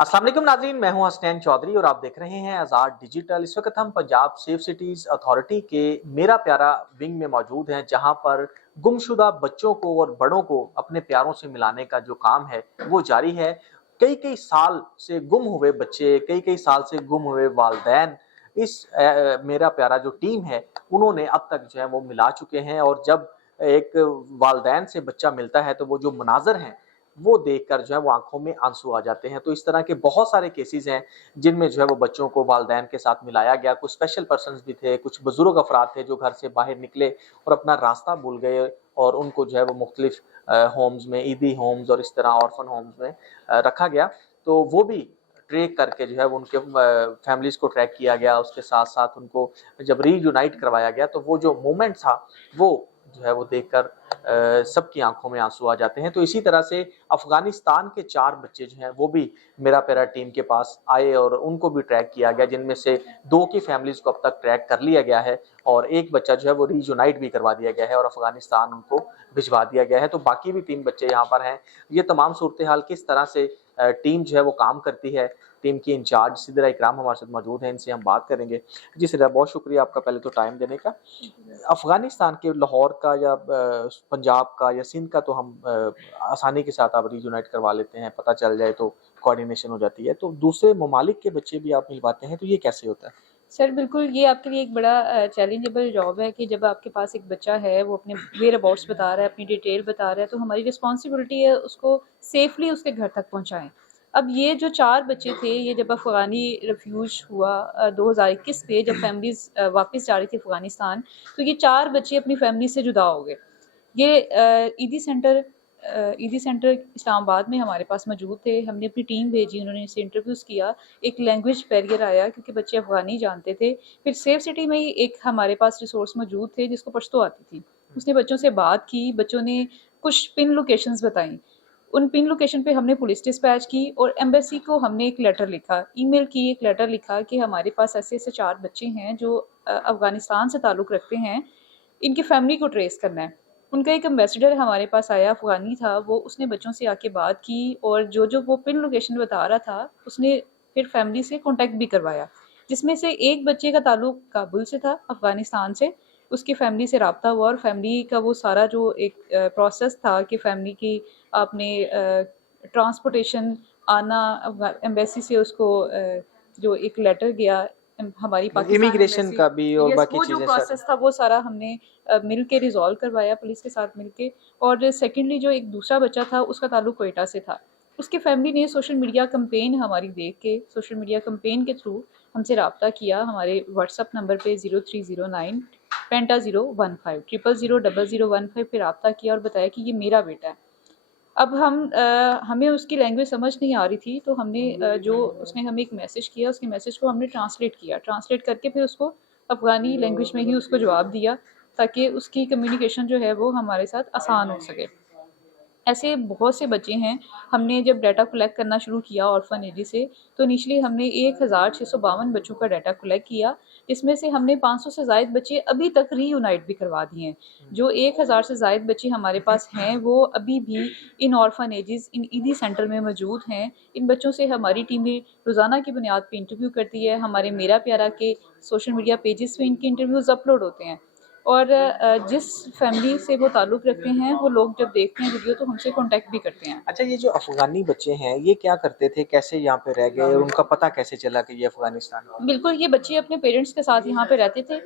अस्सलाम वालेकुम नाज़रीन, मैं हूं हसनैन चौधरी और आप देख रहे हैं आज़ाद डिजिटल। इस वक्त हम पंजाब सेफ सिटीज़ अथॉरिटी के मेरा प्यारा विंग में मौजूद हैं, जहां पर गुमशुदा बच्चों को और बड़ों को अपने प्यारों से मिलाने का जो काम है वो जारी है। कई कई साल से गुम हुए बच्चे, कई कई साल से गुम हुए वालदैन इस मेरा प्यारा जो टीम है उन्होंने अब तक जो है वो मिला चुके हैं। और जब एक वालदैन से बच्चा मिलता है तो वो जो मनाजर हैं वो देखकर जो है वो आंखों में आंसू आ जाते हैं। तो इस तरह के बहुत सारे केसेस हैं जिनमें जो है वो बच्चों को वालिदैन के साथ मिलाया गया। कुछ स्पेशल पर्सन्स भी थे, कुछ बुजुर्ग अफराद थे जो घर से बाहर निकले और अपना रास्ता भूल गए और उनको जो है वो मुख्तलिफ होम्स में, ईदी होम्स और इस तरह ऑर्फन होम्स में रखा गया। तो वो भी ट्रैक करके जो है वो उनके फैमिलीज को ट्रैक किया गया। उसके साथ साथ उनको जब रीयूनाइट करवाया गया तो वो जो मोमेंट था वो जो है वो देखकर सबकी आंखों में आंसू आ जाते हैं। तो इसी तरह से अफगानिस्तान के 4 बच्चे जो हैं वो भी मेरा प्यारा टीम के पास आए और उनको भी ट्रैक किया गया, जिनमें से 2 की फैमिलीज को अब तक ट्रैक कर लिया गया है और एक बच्चा जो है वो रीयूनाइट भी करवा दिया गया है और अफगानिस्तान उनको भिजवा दिया गया है। तो बाकी भी 3 बच्चे यहाँ पर हैं। ये तमाम सूरत हाल किस तरह से टीम जो है वो काम करती है, टीम की इंचार्ज सिदरा इकराम हमारे साथ मौजूद हैं, इनसे हम बात करेंगे। जी सिदरा, बहुत शुक्रिया आपका पहले तो टाइम देने का। अफगानिस्तान के लाहौर का या पंजाब का या सिंध का तो हम आसानी के साथ आप रीयूनाइट करवा लेते हैं, पता चल जाए तो कोऑर्डिनेशन हो जाती है। तो दूसरे ममालिक के बच्चे भी आप मिलवाते हैं, तो ये कैसे होता है? सर बिल्कुल, ये आपके लिए एक बड़ा चैलेंजेबल जॉब है कि जब आपके पास एक बच्चा है, वो अपने वेयर अबाउट्स बता रहा है, अपनी डिटेल बता रहा है, तो हमारी रिस्पॉन्सिबिलिटी है उसको सेफली उसके घर तक पहुंचाएं। अब ये जो 4 बच्चे थे, ये जब अफ़गानी रिफ्यूज हुआ 2021 पे, जब फैमिलीज वापस जा रही थी अफ़गानिस्तान, तो ये 4 बच्चे अपनी फैमिली से जुदा हो गए। ये ईदी सेंटर इस्लामाबाद में हमारे पास मौजूद थे। हमने अपनी टीम भेजी, उन्होंने इसे इंटरव्यूज़ किया। एक लैंग्वेज बैरियर आया क्योंकि बच्चे अफ़गानी जानते थे। फिर सेफ सिटी में ही एक हमारे पास रिसोर्स मौजूद थे जिसको पश्तो आती थी। उसने बच्चों से बात की, बच्चों ने कुछ पिन लोकेशंस बताई। उन पिन लोकेशन पे हमने पुलिस डिस्पैच की और एम्बेसी को हमने एक लेटर लिखा, ईमेल की, एक लेटर लिखा कि हमारे पास ऐसे-ऐसे 4 बच्चे हैं जो अफ़गानिस्तान से ताल्लुक़ रखते हैं, इनकी फैमिली को ट्रेस करना है। उनका एक एम्बेसडर हमारे पास आया, अफ़गानी था वो, उसने बच्चों से आके बात की और जो वो पिन लोकेशन बता रहा था, उसने फिर फैमिली से कॉन्टैक्ट भी करवाया, जिसमें से एक बच्चे का ताल्लुक़ काबुल से था, अफ़गानिस्तान से। उसकी फैमिली से रब्ता हुआ और फैमिली का वो सारा जो एक प्रोसेस था कि फैमिली की आपने ट्रांसपोर्टेशन आना, एम्बेसी से उसको जो एक लेटर गया हमारी पाकिस्तान इमिग्रेशन का भी और बाकी वो जो चीजें प्रोसेस था वो सारा हमने मिल के रिजॉल्व करवाया पुलिस के साथ मिल के। और सेकेंडली जो एक दूसरा बच्चा था उसका ताल्लुक कोयटा से था। उसकी फैमिली ने सोशल मीडिया कैंपेन हमारी देख के, सोशल मीडिया कैंपेन के थ्रू हमसे रब्ता किया। हमारे व्हाट्सअप नंबर पे 0309 पेंटा 015 0000015 पे रब्ता किया और बताया कि ये मेरा बेटा है। अब हमें उसकी लैंग्वेज समझ नहीं आ रही थी, तो हमने जो उसने हमें एक मैसेज किया, उसके मैसेज को हमने ट्रांसलेट किया, ट्रांसलेट करके फिर उसको अफ़गानी लैंग्वेज में ही उसको जवाब दिया ताकि उसकी कम्युनिकेशन जो है वो हमारे साथ आसान हो सके। ऐसे बहुत से बच्चे हैं। हमने जब डाटा कलेक्ट करना शुरू किया ऑर्फनेज से, तो इनिशियली हमने 1652 बच्चों का डाटा कलेक्ट किया, जिसमें से हमने 500 से ज़ायद बच्चे अभी तक रीयूनाइट भी करवा दिए हैं। जो 1000 से ज़ायद बच्चे हमारे पास हैं वो अभी भी इन ऑर्फनेजेस, इन ईदी सेंटर में मौजूद हैं। इन बच्चों से हमारी टीमें रोज़ाना की बुनियाद पर इंटरव्यू करती है। हमारे मेरा प्यारा के सोशल मीडिया पेजेस पे इनके इंटरव्यूज़ अपलोड होते हैं और जिस फैमिली से वो ताल्लुक़ रखते हैं वो लोग जब देखते हैं वीडियो तो हमसे कॉन्टैक्ट भी करते हैं। अच्छा, ये जो अफगानी बच्चे हैं ये क्या करते थे, कैसे यहाँ पे रह गए और उनका पता कैसे चला कि ये अफगानिस्तान? बिल्कुल, ये बच्चे अपने पेरेंट्स के साथ यहाँ पे रहते थे।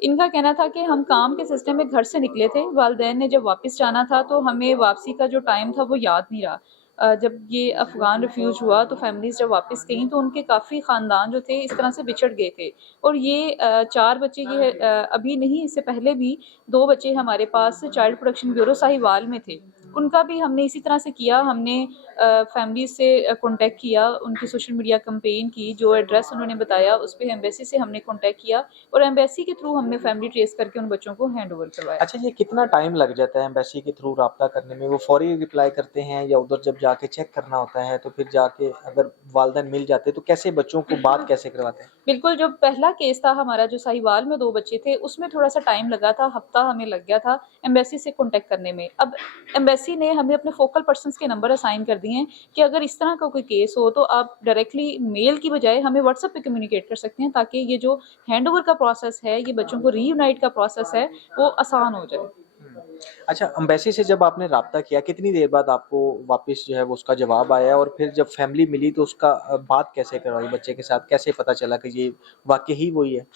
इनका कहना था कि हम काम के सिलसिले में घर से निकले थे, वालिदैन ने जब वापस जाना था तो हमें वापसी का जो टाइम था वो याद नहीं रहा। जब ये अफ़गान रिफ्यूज हुआ तो फैमिलीज़ जब वापस गईं तो उनके काफ़ी ख़ानदान जो थे इस तरह से बिछड़ गए थे। और ये 4 बच्चे ये अभी नहीं, इससे पहले भी 2 बच्चे हमारे पास चाइल्ड प्रोटेक्शन ब्यूरो साहिवाल में थे। उनका भी हमने इसी तरह से किया, हमने फैमिली से कॉन्टैक्ट किया, उनकी सोशल मीडिया कैंपेन की, जो एड्रेस उन्होंने बताया उस पे एम्बेसी से हमने कॉन्टैक्ट किया और एम्बेसी के थ्रू हमने फैमिली ट्रेस करके उन बच्चों को हैंड ओवर करवाया। अच्छा, ये कितना टाइम लग जाता है एम्बेसी के थ्रू राब्ता करने में? वो फौरी रिप्लाई करते हैं या उधर जब जाके चेक करना होता है तो फिर जाके अगर वालिदैन मिल जाते तो कैसे बच्चों को बात कैसे करवाते हैं? बिल्कुल, जो पहला केस था हमारा जो साहिवाल में 2 बच्चे थे, उसमें थोड़ा-सा टाइम लगा था, हफ्ता हमें लग गया था एम्बेसी से कॉन्टैक्ट करने में। अब एम्बेसी एम्बेसी ने हमें अपने फोकल पर्सन्स के नंबर असाइन कर दिए हैं कि अगर इस तरह का कोई केस हो तो आप डायरेक्टली मेल की बजाय हमें व्हाट्सएप पे कम्युनिकेट कर सकते हैं, ताकि ये जो हैंड ओवर का प्रोसेस है, ये बच्चों को रीयूनाइट का प्रोसेस है, वो आसान हो जाए। अच्छा, एम्बेसी से जब आपने राब्ता किया, कितनी देर बाद आपको वापस जो है वो उसका जवाब आया, और फिर जब फैमिली मिली तो उसका बात कैसे करवाई बच्चे के साथ? कैसे पता चला कि ये वाक़ई ही वही है?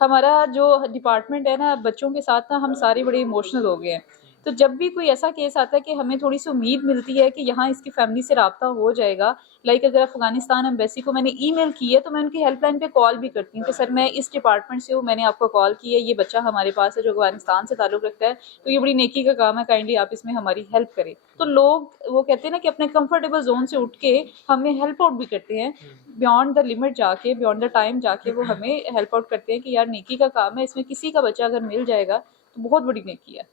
हमारा जो डिपार्टमेंट है ना, बच्चों के साथ ना हम सारे बड़े इमोशनल हो गए हैं। तो जब भी कोई ऐसा केस आता है कि हमें थोड़ी-सी उम्मीद मिलती है कि यहाँ इसकी फैमिली से राब्ता हो जाएगा, लाइक अगर अफ़गानिस्तान एम्बेसी को मैंने ईमेल की है, तो मैं उनकी हेल्पलाइन पे कॉल भी करती हूँ कि सर मैं इस डिपार्टमेंट से हूँ, मैंने आपको कॉल की है, ये बच्चा हमारे पास है जो अफ़गानिस्तान से ताल्लुक़ रखता है, तो ये बड़ी नेकी का काम है, काइंडली आप इसमें हमारी हेल्प करें। तो लोग वो कहते हैं ना कि अपने कंफर्टेबल ज़ोन से उठ के हमें हेल्प आउट भी करते हैं, बियॉन्ड द लिमिट जाके, बियॉन्ड द टाइम जाके वो हमें हेल्प आउट करते हैं कि यार नेकी का काम है, इसमें किसी का बच्चा अगर मिल जाएगा तो बहुत बड़ी नेकी है।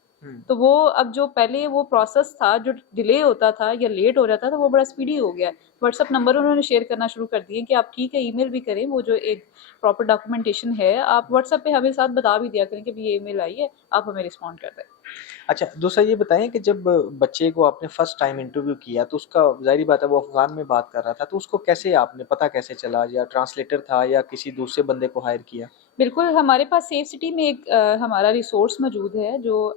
तो वो अब जो पहले वो प्रोसेस था, जो डिले होता था या लेट हो जाता था, वो बड़ा स्पीडी हो गया है। व्हाट्सएप नंबर उन्होंने शेयर करना शुरू कर दिए कि आप ठीक है ईमेल भी करें, वो जो एक प्रॉपर डॉक्यूमेंटेशन है आप व्हाट्सएप पे हमें साथ बता भी दिया करें कि ये ईमेल आई है, आप हमें रिस्पॉन्ड कर दें। अच्छा, दूसरा ये बताएँ कि जब बच्चे को आपने फर्स्ट टाइम इंटरव्यू किया तो उसका ज़ाहिर-सी बात है वो अफ़गान में बात कर रहा था, तो उसको कैसे आपने पता कैसे चला, या ट्रांसलेटर था या किसी दूसरे बंदे को हायर किया? बिल्कुल, हमारे पास सेफ सिटी में एक हमारा रिसोर्स मौजूद है जो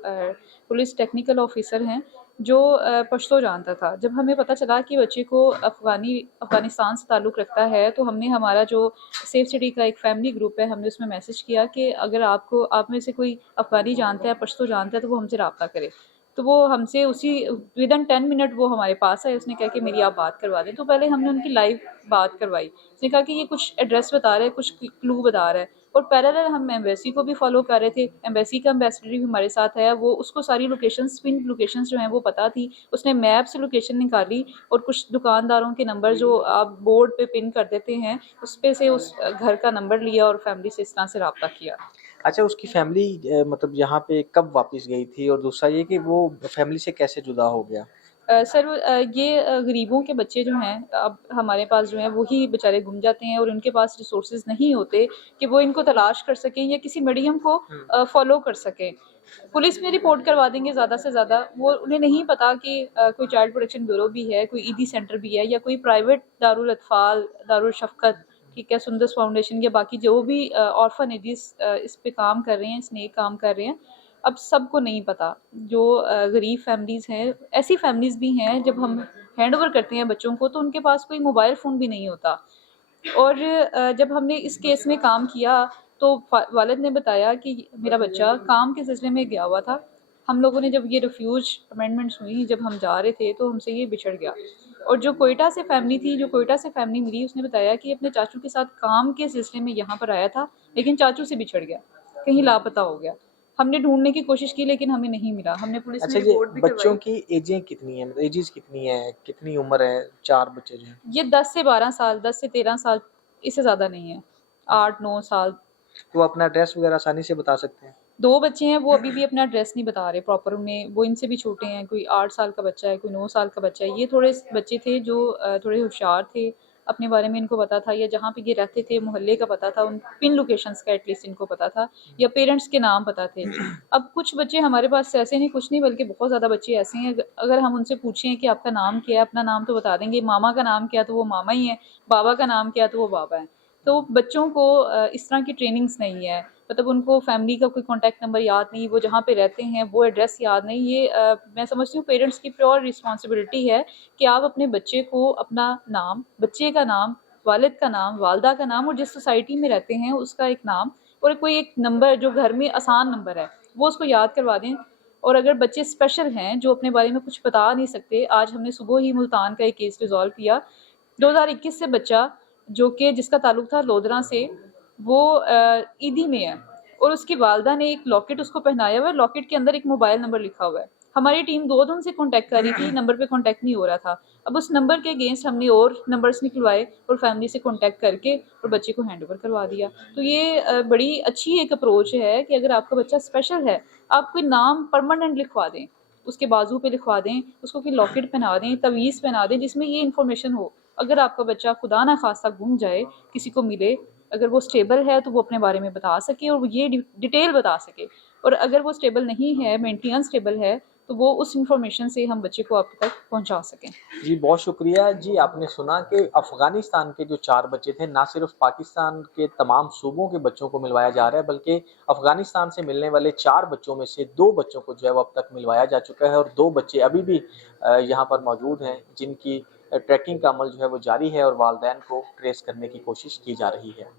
पुलिस टेक्निकल ऑफ़िसर हैं, जो पश्तो जानता था। जब हमें पता चला कि बच्चे को अफ़गानिस्तान से ताल्लुक़ रखता है, तो हमने हमारा जो सेफ सिटी का एक फैमिली ग्रुप है, हमने उसमें मैसेज किया कि अगर आप में से कोई अफ़गानी जानता है, पश्तो जानता है, तो वो हमसे राब्ता करे। तो वो हमसे उसी विदिन 10 मिनट वो हमारे पास आए, उसने कहा कि मेरी आप बात करवा दें। तो पहले हमने उनकी लाइव बात करवाई। उसने कहा कि ये कुछ एड्रेस बता रहा है, कुछ क्लू बता रहा है, और पैरेलल हम एम्बेसी को भी फॉलो कर रहे थे। एम्बेसी का एम्बेसडर भी हमारे साथ है, वो उसको सारी लोकेशंस, पिन लोकेशंस जो हैं वो पता थी। उसने मैप से लोकेशन निकाली और कुछ दुकानदारों के नंबर जो आप बोर्ड पे पिन कर देते हैं, उस पे से उस घर का नंबर लिया और फैमिली से इस तरह से राब्ता किया। अच्छा, उसकी फैमिली मतलब यहाँ पे कब वापस गई थी, और दूसरा ये कि वो फैमिली से कैसे जुदा हो गया? सर ये गरीबों के बच्चे जो हैं अब हमारे पास जो हैं वही बेचारे गुम जाते हैं, और उनके पास रिसोर्सेज नहीं होते कि वो इनको तलाश कर सकें या किसी मीडियम को फॉलो कर सकें। पुलिस में रिपोर्ट करवा देंगे ज़्यादा से ज़्यादा, वो उन्हें नहीं पता कि कोई चाइल्ड प्रोटेक्शन ब्यूरो भी है, कोई ईदी सेंटर भी है, या कोई प्राइवेट दारुल अतफाल, दारुल शफ़क़त, ठीक है, सुंदस फाउंडेशन या बाकी जो भी ऑर्फनेजेस इस पे काम कर रहे हैं, इस नेक काम कर रहे हैं, अब सबको नहीं पता। जो गरीब फैमिलीज़ हैं, ऐसी फैमिलीज़ भी हैं जब हम हैंड ओवर करते हैं बच्चों को तो उनके पास कोई मोबाइल फ़ोन भी नहीं होता। और जब हमने इस केस में काम किया तो वालिद ने बताया कि मेरा बच्चा काम के सिलसिले में गया हुआ था। हम लोगों ने जब ये रिफ्यूज अमेंडमेंट्स हुई, जब हम जा रहे थे तो हमसे ये बिछड़ गया। और जो कोयटा से फैमिली थी, जो कोयटा से फैमिली मिली, उसने बताया कि अपने चाचू के साथ काम के सिलसिले में यहाँ पर आया था, लेकिन चाचू से बिछड़ गया, कहीं लापता हो गया। हमने ढूँढने की कोशिश की लेकिन हमें नहीं मिला। हमने पुलिस अच्छा, में ये रिपोर्ट भी बच्चों करवाई। की एजें कितनी हैं, मतलब एजेस कितनी हैं, कितनी उम्र है? 4 बच्चे जो हैं। ये 10 से 12 साल, 10 से 13 साल, इससे ज़्यादा नहीं है। 8-9 साल। तो वो अपना एड्रेस वगैरह आसानी से बता सकते हैं? 2 बच्चे हैं, वो अभी भी अपना एड्रेस नहीं बता रहे प्रॉपर। उन्हें वो इनसे भी छोटे हैं, कोई 8 साल का बच्चा है, कोई 9 साल का बच्चा है। ये थोड़े बच्चे थे जो थोड़े होशियार थे, अपने बारे में इनको पता था, या जहाँ पे ये रहते थे मोहल्ले का पता था, उन पिन लोकेशंस का एटलीस्ट इनको पता था, या पेरेंट्स के नाम पता थे। अब कुछ बच्चे हमारे पास ऐसे नहीं, कुछ नहीं बल्कि बहुत ज़्यादा बच्चे ऐसे हैं, अगर हम उनसे पूछें कि आपका नाम क्या है, अपना नाम तो बता देंगे, मामा का नाम क्या है तो वो मामा ही है, बाबा का नाम क्या है तो वो बाबा है। तो बच्चों को इस तरह की ट्रेनिंग्स नहीं है, मतलब उनको फैमिली का कोई कॉन्टैक्ट नंबर याद नहीं, वो जहाँ पे रहते हैं वो एड्रेस याद नहीं। ये मैं समझती हूँ पेरेंट्स की प्योर रिस्पॉन्सिबिलिटी है कि आप अपने बच्चे को अपना नाम, बच्चे का नाम, वालिद का नाम, वालदा का नाम, और जिस सोसाइटी में रहते हैं उसका एक नाम, और कोई एक नंबर जो घर में आसान नंबर है वो उसको याद करवा दें। और अगर बच्चे स्पेशल हैं जो अपने बारे में कुछ बता नहीं सकते, आज हमने सुबह ही मुल्तान का एक केस रिजॉल्व किया। 2021 से बच्चा जो कि जिसका ताल्लुक था लोधरा से, वो ईदी में है, और उसकी वालदा ने एक लॉकेट उसको पहनाया हुआ है, लॉकेट के अंदर एक मोबाइल नंबर लिखा हुआ है। हमारी टीम 2 दिन से कॉन्टैक्ट कर रही थी, नंबर पे कॉन्टैक्ट नहीं हो रहा था। अब उस नंबर के अगेंस्ट हमने और नंबर्स निकलवाए और फैमिली से कॉन्टैक्ट करके और बच्चे को हैंड ओवर करवा दिया। तो ये बड़ी अच्छी एक अप्रोच है कि अगर आपका बच्चा स्पेशल है, आप कोई नाम परमानेंट लिखवा दें, उसके बाजू पे लिखवा दें, उसको कोई लॉकेट पहना दें, तवीज़ पहना दें जिसमें ये इन्फॉर्मेशन हो। अगर आपका बच्चा खुदा ना खास्ता गुम जाए, किसी को मिले, अगर वो स्टेबल है तो वो अपने बारे में बता सके और वो ये डिटेल बता सके, और अगर वो स्टेबल नहीं है, मेंटली अनस्टेबल है, तो वो उस इंफॉर्मेशन से हम बच्चे को आप तक पहुंचा सकें। जी, बहुत शुक्रिया जी। आपने सुना कि अफ़गानिस्तान के जो 4 बच्चे थे, ना सिर्फ़ पाकिस्तान के तमाम सूबों के बच्चों को मिलवाया जा रहा है, बल्कि अफ़गानिस्तान से मिलने वाले 4 बच्चों में से 2 बच्चों को जो है वो अब तक मिलवाया जा चुका है और 2 बच्चे अभी भी यहाँ पर मौजूद हैं, जिनकी ट्रैकिंग का अमल जो है वो जारी है और वालिदैन को ट्रेस करने की कोशिश की जा रही है।